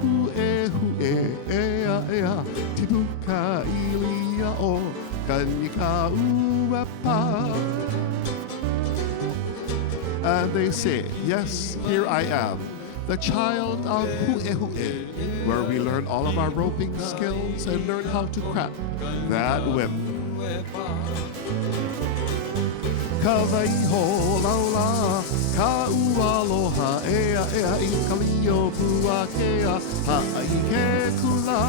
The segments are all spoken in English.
hu e ea ea tipuka ilia o kanika uepa. And they say, yes, here I am, the child of Hue, where we learn all of our roping skills and learn how to crack that whip. Ka waiho laula, ka ualoha, ea ea I kalio pua kea, ha'i ke kula.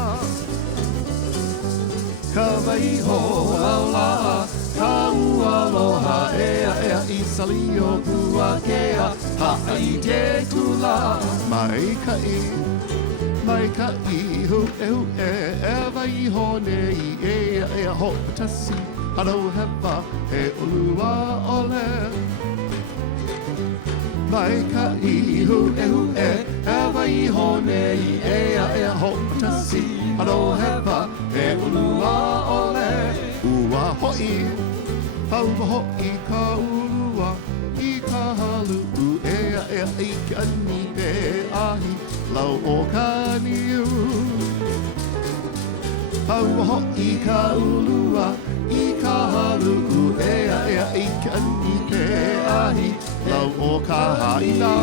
Ka waiho laula, ka ualoha, ea ea I salio pua kea, ha'i te kula. Mai ka I hu e waiho nei, ea ea ho patasi. Halo hewa he olua ole. Mai ka I hu e waiho nei, ea ea ho patasi. Halo hewa he olua ole. Ua hoi, pau hoi ka ulua, I ka halu ea ea I ka ni pe ahi, lau o ka niu. Pau hoi ka ulua, I ka halu ea ea I ka ni pe ahi, lau o ka haina.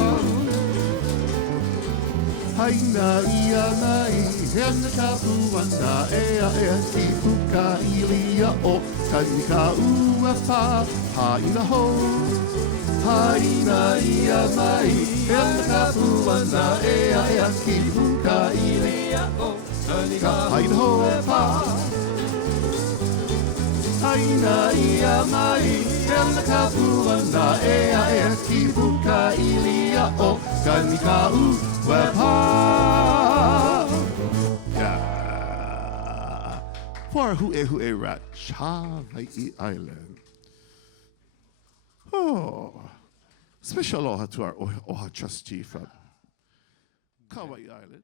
Haina ia nai, hena ka puana ea ea ki puka ilia o kanika uepa, haina ho. Haina ia mai, hena ka puana ea ea ki puka ilia o kanika haina ho pa. Haina ia mai, hena ka puana ea ea ki puka ilia o kanika uepa. Yeah. For Hue Rat Hawaii Island. Oh, special aloha to our OHA trustee from Kauai Island.